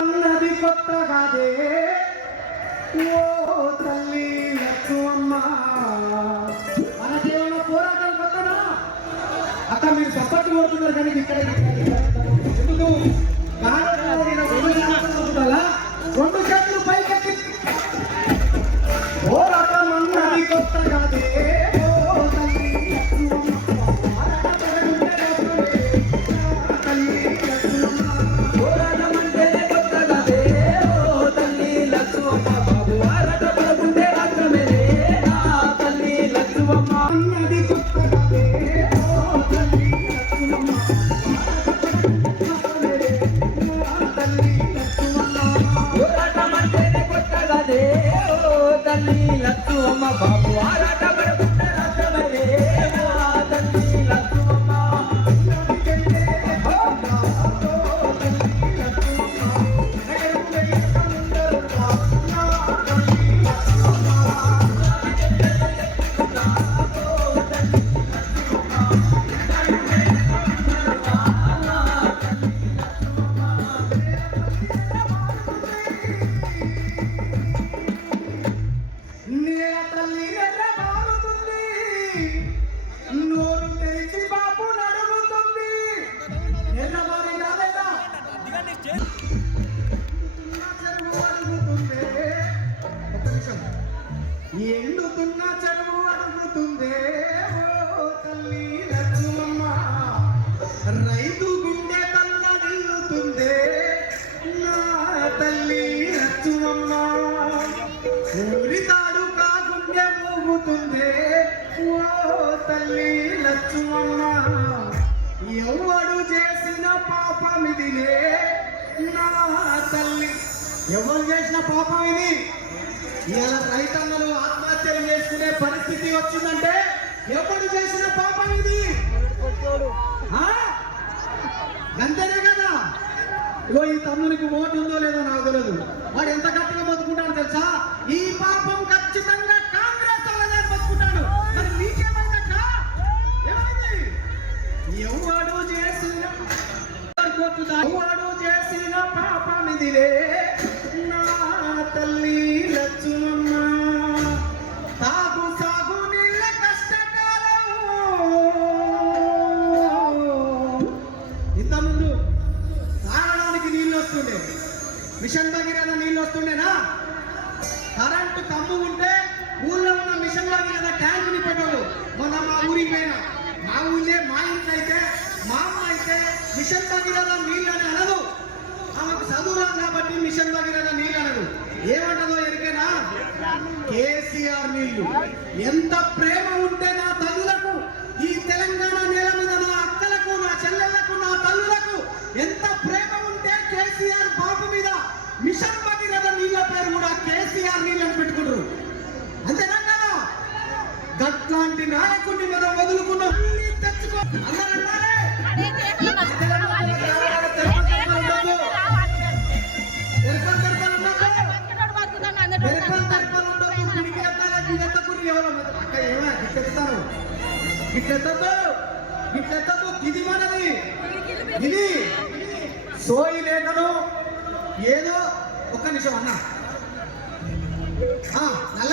అన్నది కొత్త కాదే. ఓ తల్లి లక్ష్మమ్మ మన జీవన పోరాటం కొత్తనా? అక్క మీరు చప్పట్లు కొడుతున్నారు కానీ ఇక్కడ. ఎందుకు? ఎండుతున్న చెరువు అడుగుతుందే ఓ తల్లి లక్ష్మమ్మ. రైతు గుండె తల్లడిల్లుతుందే నా తల్లి లక్ష్మమ్మ. ఊరితాడు కాకుండే మోగుతుందే ఓ తల్లి లక్ష్మమ్మ. ఎవడు చేసిన పాపమిదిలే నా తల్లి. ఎవరు చేసిన పాపం ఇది ఇలా రైతన్నలు ఆత్మహత్యలు చేసుకునే పరిస్థితి వచ్చిందంటే ఎప్పుడు చేసిన పాపం ఇది? అంతేనే కదా? ఇగో ఈ తమ్మునికి ఓటు ఉందో లేదో నాకు తెలియదు వాడు ఎంత గట్టిగా బతుకుంటాడు తెలుసా? ఈ పాపం ఖచ్చితంగా కాంగ్రెస్ వాళ్ళనే బతుకుంటాడు. మరి నీకేమైందక్క? ఏమైంది? ఎవడు చేసిన ఎవడు చేసిన పాపం ఇదిలే మిషన్ భగీరథ నీళ్ళు వస్తుండేనా? కరెంటు కమ్ము ఉంటే ఊళ్ళో ఉన్న మిషన్ భగీరథ ట్యాంక్ నింపేటోళ్ళు మొన్న మా ఊరికి పోయిన. మా ఊళ్ళే మా ఇంట్లో అయితే మా అమ్మ అయితే మిషన్ భగీరథ నీళ్ళు అని అనదు. ఆమెకు చదువు కాబట్టి మిషన్ భగీరథ నీళ్ళు అనదు. ఏమంటదో ఎరికేనా? కేసీఆర్ నీళ్ళు. ఎంత ప్రేమ ఉంటేనా మిషన్ భగీరథ నీళ్ళ పేరు కూడా కేసీఆర్ నీళ్ళని పెట్టుకుంటారు. అంతేనా కదా? గట్లాంటి నాయకుడిని మనం వదులుకున్నాం. తెచ్చుకో. మనది ఇది సోయి లేఖను ఏదో ఒక్క నిమిషం అన్న. నల్ల